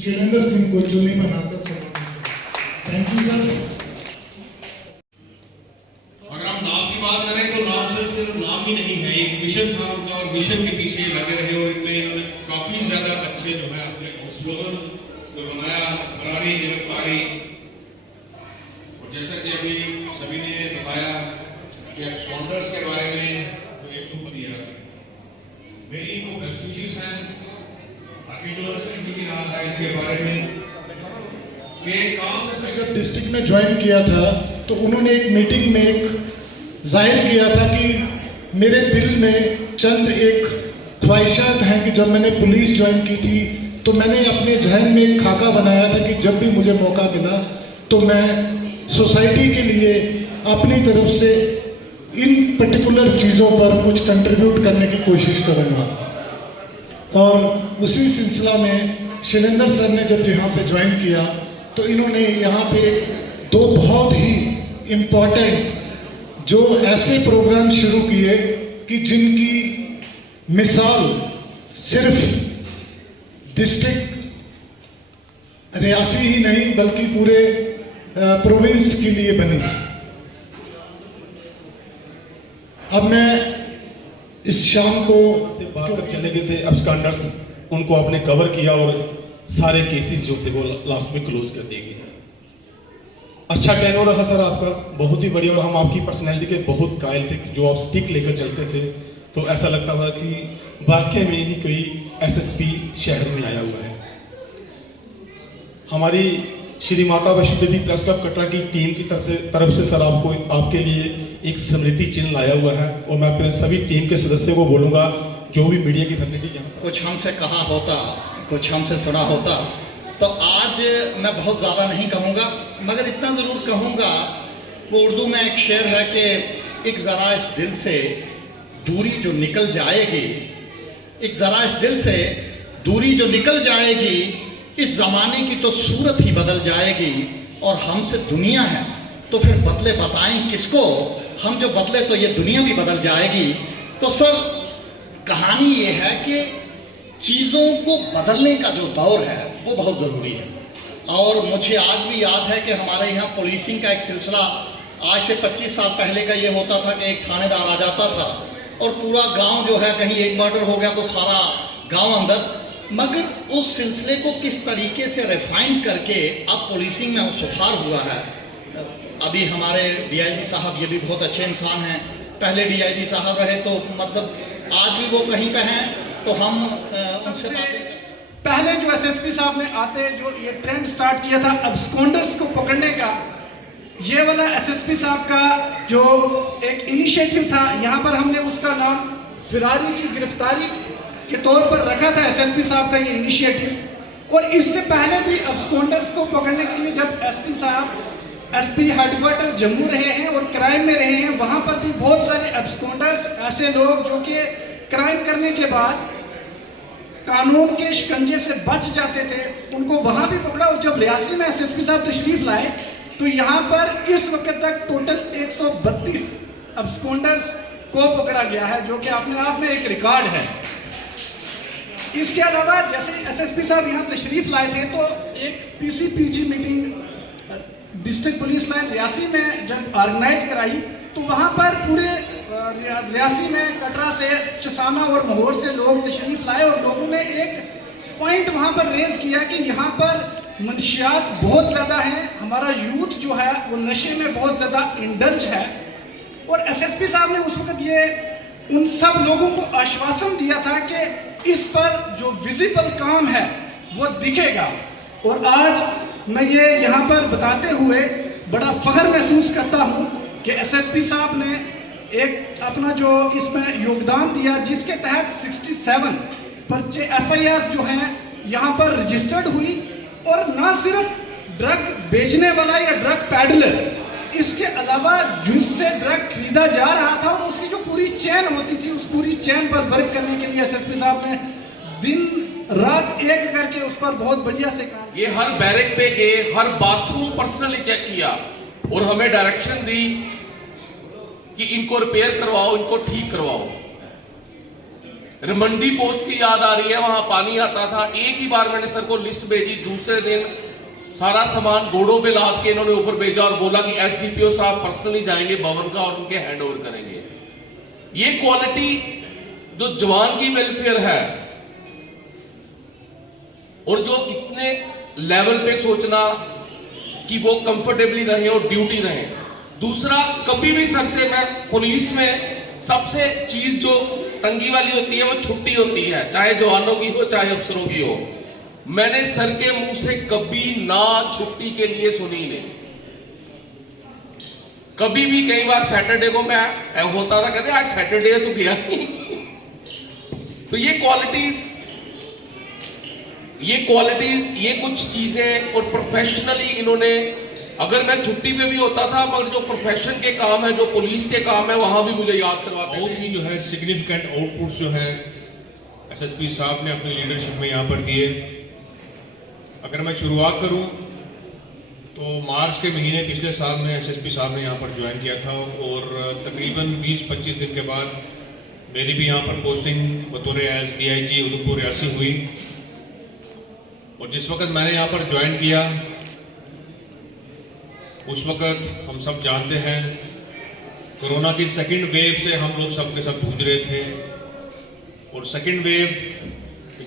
शैलेंद्र सिंह को चुनी बनाकर सम्मानित। Thank you sir. अगर हम नाम की बात करें तो नाम सिर्फ नाम ही नहीं है, एक मिशन था उनका और मिशन के पीछे लगे रहे और इनमें इन्होंने काफी ज्यादा अच्छे जो है अपने स्लोगन जो बनाया, फरारी गिरफ्तारी। और जैसा कि अभी सभी ने बताया कि एब्सकॉन्डर्स के बारे में जो एक बुक दिया वेरी बुक प्रेस्टिजियस है, आगे जो भी रहा है इनके बारे में कि कहाँ से जब डिस्ट्रिक्ट में ज्वाइन किया था तो उन्होंने एक मीटिंग में एक जाहिर किया था कि मेरे दिल में चंद एक ख्वाहिशात हैं कि जब मैंने पुलिस ज्वाइन की थी तो मैंने अपने जहन में एक खाका बनाया था कि जब भी मुझे मौका मिला तो मैं सोसाइटी के लिए अपनी तरफ से इन पर्टिकुलर चीज़ों पर कुछ कंट्रीब्यूट करने की कोशिश करूँगा। और उसी सिलसिला में शैलेंद्र सर ने जब यहाँ पे ज्वाइन किया तो इन्होंने यहाँ पे दो बहुत ही इम्पोर्टेंट जो ऐसे प्रोग्राम शुरू किए कि जिनकी मिसाल सिर्फ डिस्ट्रिक्ट रियासी ही नहीं बल्कि पूरे प्रोविंस के लिए बनी। अब मैं इस शाम को से बात कर चले गए थे एब्सकॉन्डर्स, उनको आपने कवर किया और सारे केसेस जो थे वो लास्ट में क्लोज कर दिए गए। अच्छा टेनो रहा सर आपका, बहुत ही बढ़िया। और हम आपकी पर्सनैलिटी के बहुत कायल थे, जो आप स्टिक लेकर चलते थे तो ऐसा लगता था कि वाकई में ही कोई एसएसपी शहर में आया हुआ है। हमारी श्री माता वैष्णो देवी प्रेस क्लब कटरा की टीम की तरफ से सर आपको आपके लिए एक स्मृति चिन्ह लाया हुआ है और मैं अपने सभी टीम के सदस्यों को बोलूँगा जो भी मीडिया की फैसिलिटी कुछ हमसे कहा होता, कुछ हमसे सुना होता तो आज मैं बहुत ज़्यादा नहीं कहूँगा, मगर इतना ज़रूर कहूँगा, वो उर्दू में एक शेर है कि एक ज़रा इस दिल से दूरी जो निकल जाएगी, एक ज़रा इस दिल से दूरी जो निकल जाएगी, इस ज़माने की तो सूरत ही बदल जाएगी। और हमसे दुनिया है तो फिर बदले बताएं किसको, हम जो बदले तो ये दुनिया भी बदल जाएगी। तो सर कहानी ये है कि चीज़ों को बदलने का जो दौर है वो बहुत ज़रूरी है। और मुझे आज भी याद है कि हमारे यहाँ पुलिसिंग का एक सिलसिला आज से 25 साल पहले का ये होता था कि एक थानेदार आ जाता था और पूरा गांव जो है, कहीं एक मर्डर हो गया तो सारा गांव अंदर। मगर उस सिलसिले को किस तरीके से रिफाइन करके अब पुलिसिंग में सुधार हुआ है। अभी हमारे डीआईजी साहब ये भी बहुत अच्छे इंसान हैं, पहले डीआईजी साहब रहे तो मतलब आज भी वो कहीं पे हैं तो हम उनसे बातें। पहले जो एसएसपी साहब ने आते जो ये ट्रेंड स्टार्ट किया था एब्सकॉन्डर्स को पकड़ने का, ये वाला एसएसपी साहब का जो एक इनिशिएटिव था, यहाँ पर हमने उसका नाम फिरारी की गिरफ्तारी के तौर पर रखा था एसएसपी साहब का ये इनिशिएटिव। और इससे पहले भी एब्सकॉन्डर्स को पकड़ने के लिए जब एसपी साहब एसपी हेडक्वार्टर जम्मू रहे हैं और क्राइम में रहे हैं, वहाँ पर भी बहुत सारे एब्सकॉन्डर्स ऐसे लोग जो कि क्राइम करने के बाद कानून के शिकंजे से बच जाते थे, उनको वहां भी पकड़ा। और जब रियासी में एसएसपी साहब तशरीफ लाए तो यहाँ पर इस वक्त तक टोटल 132 एब्सकॉन्डर्स को पकड़ा गया है, जो कि अपने आप में एक रिकॉर्ड है। इसके अलावा जैसे एसएसपी साहब यहाँ तशरीफ लाए थे तो एक PCPG meeting district police line Reasi में जब ऑर्गेनाइज कराई तो वहाँ पर पूरे रियासी में कटरा से चसाना और महोर से लोग तशरीफ लाए और लोगों ने एक पॉइंट वहाँ पर रेज किया कि यहाँ पर मनशियात बहुत ज़्यादा हैं, हमारा यूथ जो है वो नशे में बहुत ज़्यादा इंडल्ज है। और एसएसपी साहब ने उस वक्त ये उन सब लोगों को आश्वासन दिया था कि इस पर जो विजिबल काम है वो दिखेगा। और आज मैं ये यहाँ पर बताते हुए बड़ा फख्र महसूस करता हूँ कि एसएसपी साहब ने एक अपना जो इसमें योगदान दिया, जिसके तहत 67 पर्चे एफआईआर जो हैं यहाँ पर रजिस्टर्ड हुई। और ना सिर्फ ड्रग बेचने वाला या ड्रग पैडलर, इसके अलावा जिससे ड्रग खरीदा जा रहा था और उसकी जो पूरी चेन होती थी, उस पूरी चेन पर वर्क करने के लिए एसएसपी साहब ने दिन रात एक करके उस पर बहुत बढ़िया से काम। ये हर बैरक पे गए, हर बाथरूम पर्सनली चेक किया और हमें डायरेक्शन दी कि इनको रिपेयर करवाओ, इनको ठीक करवाओ। रमंडी पोस्ट की याद आ रही है, वहां पानी आता था। एक ही बार मैंने सर को लिस्ट भेजी, दूसरे दिन सारा सामान घोड़ों पे लाद के इन्होंने ऊपर भेजा और बोला कि एसडीपीओ साहब पर्सनली जाएंगे भवन का और उनके हैंड ओवर करेंगे। ये क्वालिटी जो जवान की वेलफेयर है और जो इतने लेवल पे सोचना कि वो कंफर्टेबली रहे और ड्यूटी रहे। दूसरा, कभी भी सर से मैं पुलिस में सबसे चीज जो तंगी वाली होती है वो छुट्टी होती है, चाहे जवानों की हो चाहे अफसरों की हो। मैंने सर के मुंह से कभी ना छुट्टी के लिए सुनी नहीं, कभी भी। कई बार सैटरडे को मैं होता था, कहते आज सैटरडे है तो गया नहीं। तो ये क्वालिटीज, ये कुछ चीजें, और प्रोफेशनली इन्होंने, अगर मैं छुट्टी पे भी होता था मगर जो प्रोफेशन के काम है, जो पुलिस के काम है, वहां भी मुझे याद करवाते बहुत ही जो है सिग्निफिकेंट आउटपुट जो है एसएसपी साहब ने अपनी लीडरशिप में यहाँ पर दिए। अगर मैं शुरुआत करूं तो मार्च के महीने पिछले साल में एसएसपी साहब ने यहाँ पर ज्वाइन किया था और तकरीबन 20-25 दिन के बाद मेरी भी यहाँ पर पोस्टिंग बतौर एस DIG उधमपुर रियासी हुई। और जिस वक्त मैंने यहाँ पर ज्वाइन किया उस वक्त हम सब जानते हैं कोरोना की सेकंड वेव से हम लोग सबके सब जूझ रहे थे। और सेकंड वेव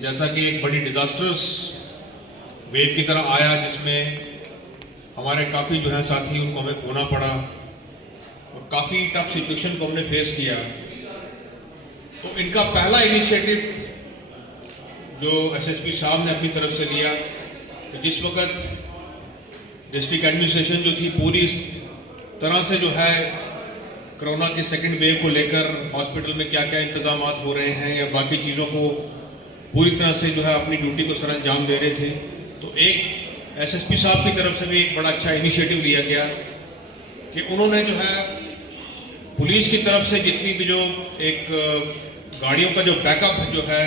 जैसा कि एक बड़ी डिजास्टर्स वेव की तरह आया, जिसमें हमारे काफ़ी जो है साथी उनको हमें खोना पड़ा और काफ़ी टफ सिचुएशन को हमने फेस किया। तो इनका पहला इनिशिएटिव जो एसएसपी साहब ने अपनी तरफ से लिया कि जिस वक्त डिस्ट्रिक्ट एडमिनिस्ट्रेशन जो थी पूरी तरह से जो है कोरोना के सेकंड वेव को लेकर हॉस्पिटल में क्या क्या इंतजाम हो रहे हैं या बाकी चीज़ों को पूरी तरह से जो है अपनी ड्यूटी को सरअंजाम दे रहे थे, तो एक एसएसपी साहब की तरफ से भी एक बड़ा अच्छा इनिशिएटिव लिया गया कि उन्होंने जो है पुलिस की तरफ से जितनी भी जो एक गाड़ियों का जो बैकअप जो है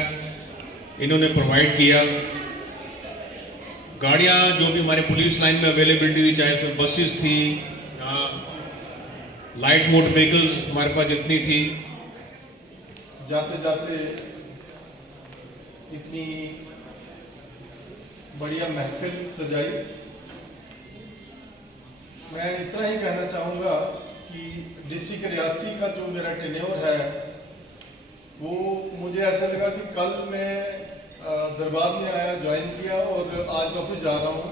इन्होंने प्रोवाइड किया। गाड़ियाँ जो भी हमारे पुलिस लाइन में अवेलेबिलिटी थी, चाहे उसमें बसेस थी या लाइट मोटर व्हीकल्स हमारे पास जितनी थी। जाते जाते इतनी बढ़िया महफिल सजाई। मैं इतना ही कहना चाहूँगा कि डिस्ट्रिक्ट रियासी का जो मेरा टेन्योर है वो मुझे ऐसा लगा कि कल मैं दरबार में आया, ज्वाइन किया और आज वापस जा रहा हूँ।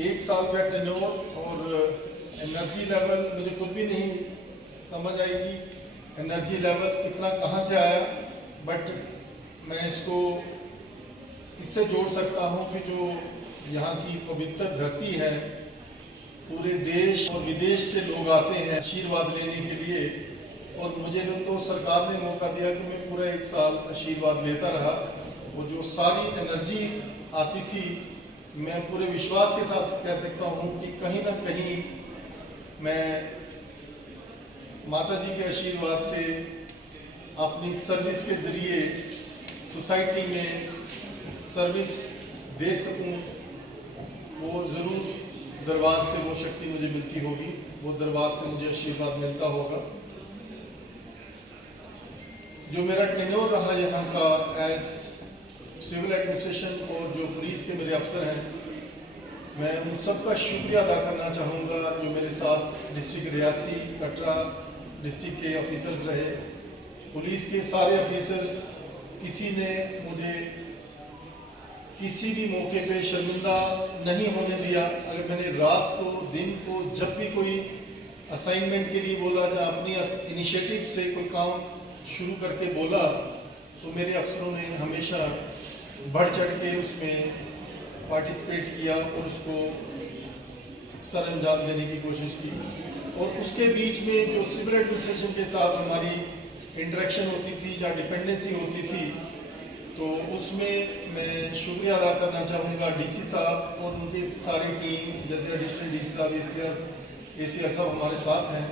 1 साल का टेन्योर और एनर्जी लेवल मुझे खुद भी नहीं समझ आई कि एनर्जी लेवल इतना कहाँ से आया, बट मैं इसको इससे जोड़ सकता हूँ कि जो यहाँ की पवित्र धरती है, पूरे देश और विदेश से लोग आते हैं आशीर्वाद लेने के लिए। और मुझे तो सरकार ने मौका दिया कि मैं पूरा 1 साल आशीर्वाद लेता रहा। वो जो सारी एनर्जी आती थी, मैं पूरे विश्वास के साथ कह सकता हूँ कि कहीं ना कहीं मैं माता जी के आशीर्वाद से अपनी सर्विस के ज़रिए सोसाइटी में सर्विस दे सकूँ। वो ज़रूर दरबार से वो शक्ति मुझे मिलती होगी, वो दरबार से मुझे आशीर्वाद मिलता होगा। जो मेरा टेन्योर रहा यहाँ का एज सिविल एडमिनिस्ट्रेशन और जो पुलिस के मेरे अफसर हैं, मैं उन सबका शुक्रिया अदा करना चाहूँगा जो मेरे साथ डिस्ट्रिक्ट रियासी कटरा डिस्ट्रिक्ट के ऑफिसर्स रहे। पुलिस के सारे ऑफिसर्स, किसी ने मुझे किसी भी मौके पे शर्मिंदा नहीं होने दिया। अगर मैंने रात को दिन को जब भी कोई असाइनमेंट के लिए बोला या अपनी इनिशिएटिव से कोई काम शुरू करके बोला, तो मेरे अफसरों ने हमेशा बढ़ चढ़ के उसमें पार्टिसिपेट किया और उसको सर अंजाम देने की कोशिश की। और उसके बीच में जो सिविल एडमिनिस्ट्रेशन के साथ हमारी इंटरेक्शन होती थी या डिपेंडेंसी होती थी, तो उसमें मैं शुक्रिया अदा करना चाहूँगा डीसी साहब और उनकी सारी टीम, जैसे एडिशनल डीसी साहब, ACR साहब हमारे साथ हैं।